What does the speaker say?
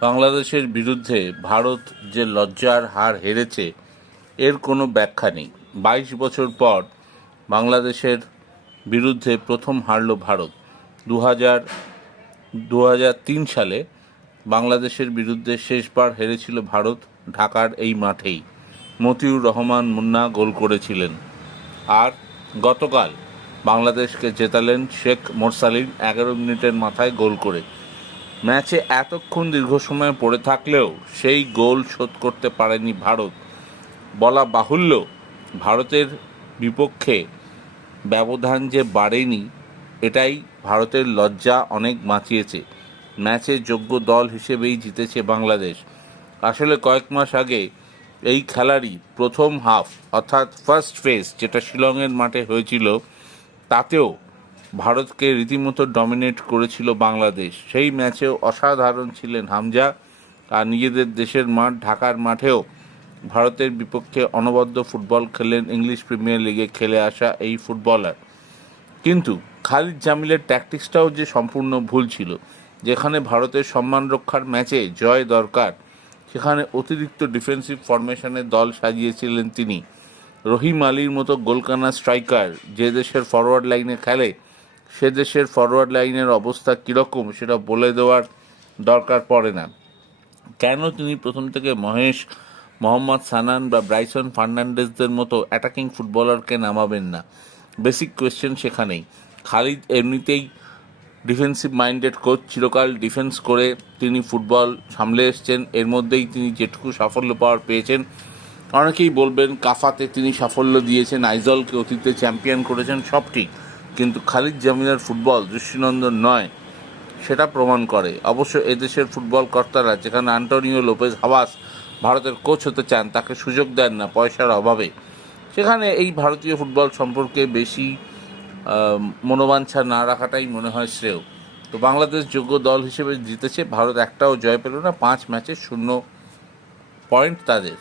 বাংলাদেশের বিরুদ্ধে ভারত যে লজ্জার হার হেরেছে, এর কোনো ব্যাখ্যা নেই। বাইশ বছর পর বাংলাদেশের বিরুদ্ধে প্রথম হারল ভারত। দু হাজার দু হাজার তিন সালে বাংলাদেশের বিরুদ্ধে শেষবার হেরেছিল ভারত ঢাকার এই মাঠেই। মতিউর রহমান মুন্না গোল করেছিলেন। আর গতকাল বাংলাদেশকে জেতালেন শেখ মোরসালিন, এগারো মিনিটের মাথায় গোল করে। ম্যাচে এতক্ষণ দীর্ঘ সময় পড়ে থাকলেও সেই গোল শোধ করতে পারেনি ভারত। বলা বাহুল্য, ভারতের বিপক্ষে ব্যবধান যে বাড়েনি, এটাই ভারতের লজ্জা অনেক বাঁচিয়েছে। ম্যাচে যোগ্য দল হিসেবেই জিতেছে বাংলাদেশ। আসলে কয়েক মাস আগে এই খেলারই প্রথম হাফ, অর্থাৎ ফার্স্ট ফেজ যেটা শিলংয়ের মাঠে হয়েছিল, তাতেও ভারতকে রীতিমতো ডমিনেট করেছিল বাংলাদেশ। সেই ম্যাচেও অসাধারণ ছিলেন হামজা। আর নিজেদের দেশের মাঠ, ঢাকার মাঠেও ভারতের বিপক্ষে অনবদ্য ফুটবল খেলেন ইংলিশ প্রিমিয়ার লিগে খেলে আসা এই ফুটবলার। কিন্তু খালিদ জামিলের ট্যাকটিক্সটাও যে সম্পূর্ণ ভুল ছিল, যেখানে ভারতের সম্মান রক্ষার ম্যাচে জয় দরকার, সেখানে অতিরিক্ত ডিফেন্সিভ ফরমেশনের দল সাজিয়েছিলেন তিনি। রহিম আলীর মতো গোলকানা স্ট্রাইকার যে দেশের ফরওয়ার্ড লাইনে খেলে সে দেশের ফরওয়ার্ড লাইনের অবস্থা কীরকম সেটা বলে দেওয়ার দরকার পড়ে না। কেন তিনি প্রথম থেকে মহেশ, মোহাম্মদ সানান বা ব্রাইসন ফার্নান্ডেসদের মতো অ্যাটাকিং ফুটবলারকে নামাবেন না? বেসিক কোয়েশ্চেন সেখানেই। খালিদ এমনিতেই ডিফেন্সিভ মাইন্ডেড কোচ চিরকাল ডিফেন্স করে তিনি ফুটবল সামলে এসছেন। এর মধ্যেই তিনি যেটুকু সাফল্য পাওয়ার পেয়েছেন, অনেকেই বলবেন কাফাতে তিনি সাফল্য দিয়েছেন, আইজলকে অতীতে চ্যাম্পিয়ন করেছেন, সব ঠিক। কিন্তু খালিদ জামিনের ফুটবল দৃষ্টিনন্দন নয়, সেটা প্রমাণ করে। অবশ্য এদেশের ফুটবল কর্তারা যেখানে আন্টোনিও লোপেজ হাওয়াস ভারতের কোচ হতে চান, তাকে সুযোগ দেন না পয়সার অভাবে। সেখানে এই ভারতীয় ফুটবল সম্পর্কে বেশি মনোবাঞ্ছা না রাখাটাই মনে হয় শ্রেয়। তো বাংলাদেশ যোগ্য দল হিসেবে জিতেছে, ভারত একটাও জয় পেল না, পাঁচ ম্যাচে শূন্য পয়েন্ট তাদের।